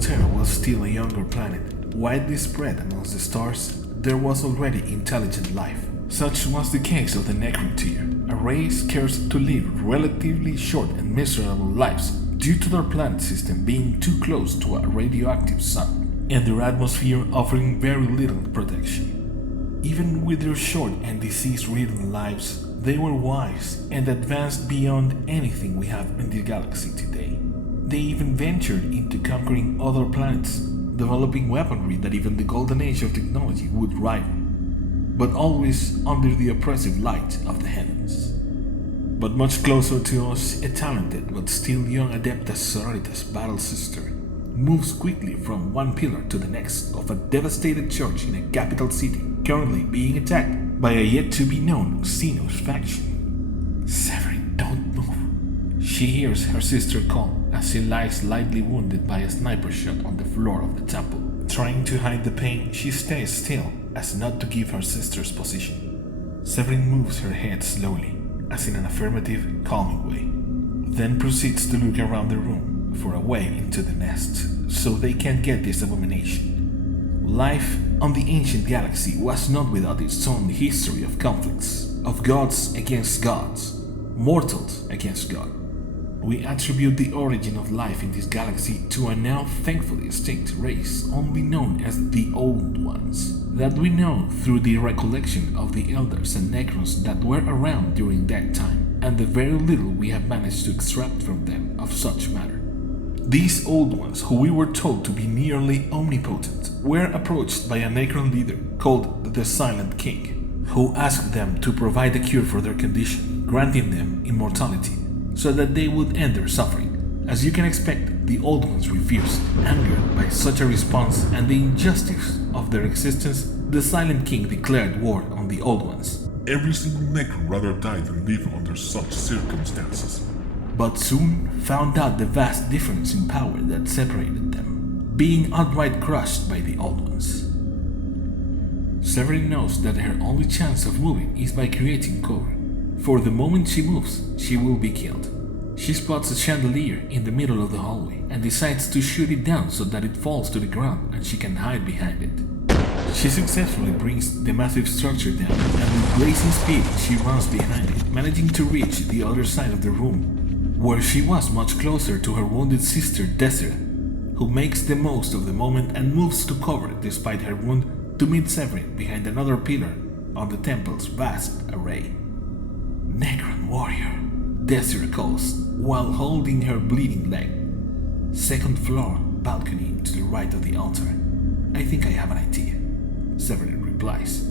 Terra was still a younger planet, widely spread amongst the stars, there was already intelligent life. Such was the case of the Necrons, a race cursed to live relatively short and miserable lives due to their planet system being too close to a radioactive sun, and their atmosphere offering very little protection. Even with their short and disease-ridden lives, they were wise and advanced beyond anything we have in the galaxy today. They even ventured into conquering other planets, developing weaponry that even the golden age of technology would rival, but always under the oppressive light of the heavens. But much closer to us, a talented but still young Adeptus Sororitas battle sister moves quickly from one pillar to the next of a devastated church in a capital city, currently being attacked by a yet-to-be-known Xenos faction. "Severin, don't move," she hears her sister call as she lies lightly wounded by a sniper shot on the floor of the temple. Trying to hide the pain, she stays still as not to give her sister's position. Severin moves her head slowly, as in an affirmative, calming way, then proceeds to look around the room for a way into the nest, so they can get this abomination. Life on the ancient galaxy was not without its own history of conflicts, of gods against gods, mortals against God. We attribute the origin of life in this galaxy to a now thankfully extinct race only known as the Old Ones, that we know through the recollection of the elders and Necrons that were around during that time, and the very little we have managed to extract from them of such matter. These Old Ones, who we were told to be nearly omnipotent, were approached by a Necron leader called the Silent King, who asked them to provide a cure for their condition, granting them immortality, so that they would end their suffering. As you can expect, the Old Ones refused. Angered by such a response and the injustice of their existence, the Silent King declared war on the Old Ones. Every single Necron rather die than live under such circumstances. But soon found out the vast difference in power that separated them, being outright crushed by the Old Ones. Severin knows that her only chance of moving is by creating cover. For the moment she moves, she will be killed. She spots a chandelier in the middle of the hallway and decides to shoot it down so that it falls to the ground and she can hide behind it. She successfully brings the massive structure down, and with blazing speed she runs behind it, managing to reach the other side of the room, where she was much closer to her wounded sister Desiree, who makes the most of the moment and moves to cover despite her wound to meet Severin behind another pillar on the temple's vast array. "Necron warrior," Desiree calls, while holding her bleeding leg. "Second floor, balcony to the right of the altar. I think I have an idea," Severin replies.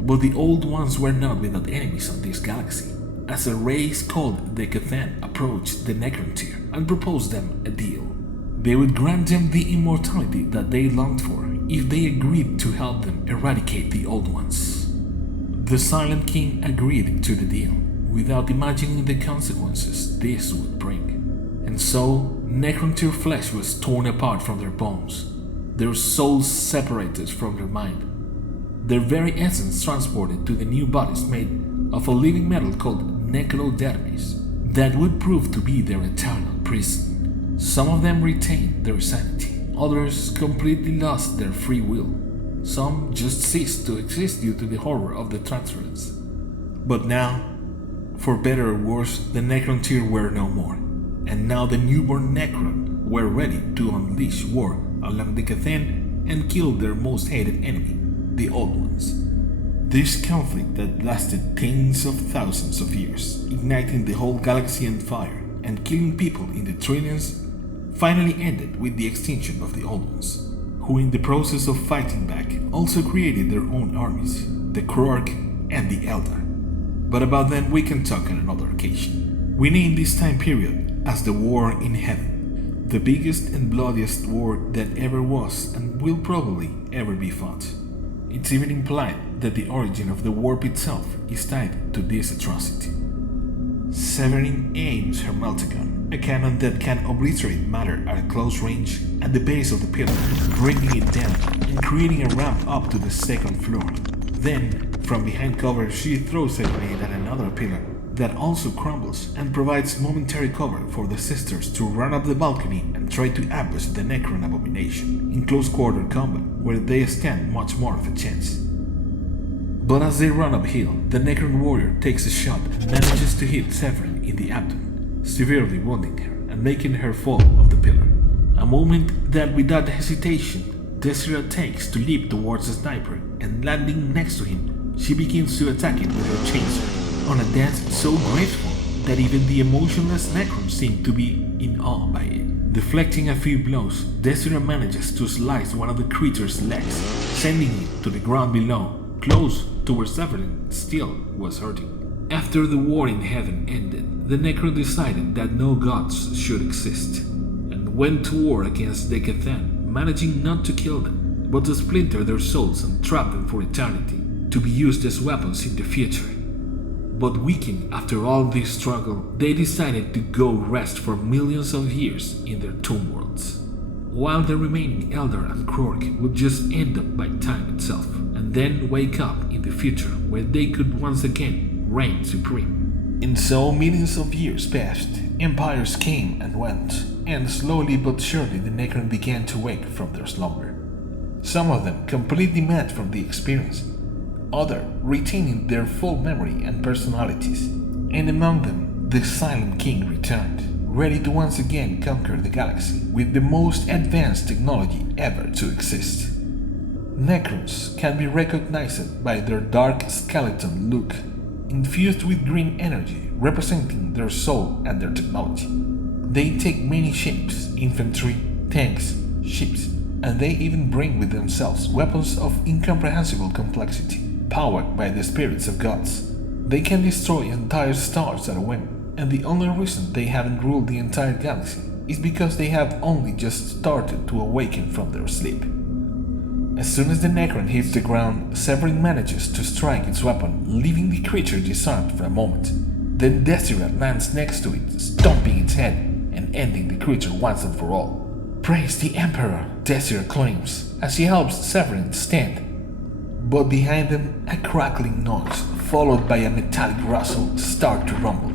But the Old Ones were not without enemies on this galaxy, as a race called the Cathan approached the Necrons and proposed them a deal. They would grant them the immortality that they longed for if they agreed to help them eradicate the Old Ones. The Silent King agreed to the deal, without imagining the consequences this would bring. And so, Necron flesh was torn apart from their bones, their souls separated from their mind, their very essence transported to the new bodies made of a living metal called necrodermis, that would prove to be their eternal prison. Some of them retained their sanity, others completely lost their free will, some just ceased to exist due to the horror of the transference. But now, for better or worse, the Necrons were no more, and now the newborn Necron were ready to unleash war along the Cathan and kill their most hated enemy, the Old Ones. This conflict that lasted tens of thousands of years, igniting the whole galaxy on fire and killing people in the trillions, finally ended with the extinction of the Old Ones, who in the process of fighting back also created their own armies, the Krork and the Eldar. But about them we can talk on another occasion. We name this time period as the War in Heaven, the biggest and bloodiest war that ever was and will probably ever be fought. It's even implied that the origin of the warp itself is tied to this atrocity. Severin aims her meltagun, a cannon that can obliterate matter at close range, at the base of the pillar, bringing it down and creating a ramp up to the second floor. Then, from behind cover, she throws a grenade at another pillar that also crumbles and provides momentary cover for the sisters to run up the balcony and try to ambush the Necron abomination in close quarter combat, where they stand much more of a chance. But as they run uphill, the Necron warrior takes a shot and manages to hit Severin in the abdomen, severely wounding her and making her fall off the pillar. A moment that without hesitation, Desira takes to leap towards the sniper, and landing next to him, she begins to attack him with her chainsaw, on a dance so graceful that even the emotionless Necrons seem to be in awe by it. Deflecting a few blows, Desira manages to slice one of the creature's legs, sending it to the ground below, close to where Severin still was hurting. After the war in heaven ended, the Necron decided that no gods should exist, and went to war against Decathan, managing not to kill them, but to splinter their souls and trap them for eternity, to be used as weapons in the future. But weakened after all this struggle, they decided to go rest for millions of years in their tomb worlds, while the remaining Eldar and Krork would just end up by time itself, and then wake up in the future where they could once again reign supreme. And so millions of years passed, empires came and went, and slowly but surely the Necron began to wake from their slumber. Some of them completely mad from the experience, others retaining their full memory and personalities, and among them the Silent King returned, ready to once again conquer the galaxy with the most advanced technology ever to exist. Necrons can be recognized by their dark skeleton look, infused with green energy representing their soul and their technology. They take many shapes: infantry, tanks, ships, and they even bring with themselves weapons of incomprehensible complexity, powered by the spirits of gods. They can destroy entire stars at a whim, and the only reason they haven't ruled the entire galaxy is because they have only just started to awaken from their sleep. As soon as the Necron hits the ground, Severin manages to strike its weapon, leaving the creature disarmed for a moment. Then Desira lands next to it, stomping its head and ending the creature once and for all. "Praise the Emperor," Desira claims, as she helps Severin stand. But behind them, a crackling noise, followed by a metallic rustle, start to rumble.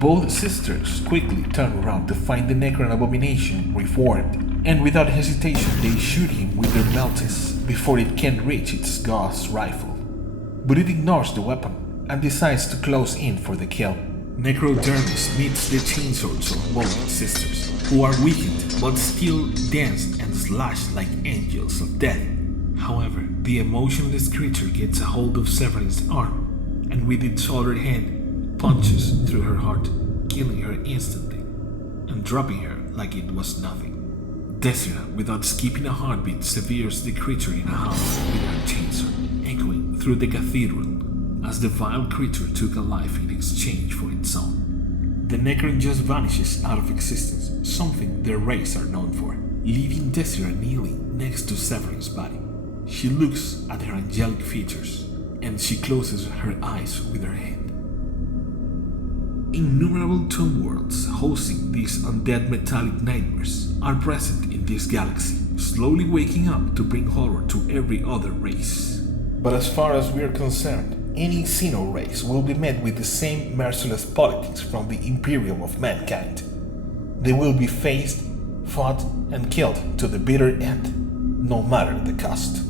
Both sisters quickly turn around to find the Necron abomination reformed, and without hesitation they shoot him with their meltes before it can reach its Gauss rifle. But it ignores the weapon and decides to close in for the kill. Necrodermis meets the chainswords of both sisters, who are weakened but still dance and slash like angels of death. However, the emotionless creature gets a hold of Severin's arm, and with its other hand punches through her heart, killing her instantly, and dropping her like it was nothing. Desira, without skipping a heartbeat, severes the creature in a half with her chainsaw, echoing through the cathedral as the vile creature took a life in exchange for its own. The Necron just vanishes out of existence, something their race are known for, leaving Desira kneeling next to Severin's body. She looks at her angelic features, and she closes her eyes with her hand. Innumerable tomb worlds hosting these undead metallic nightmares are present in this galaxy, slowly waking up to bring horror to every other race. But as far as we are concerned, any Xeno race will be met with the same merciless politics from the Imperium of mankind. They will be faced, fought, and killed to the bitter end, no matter the cost.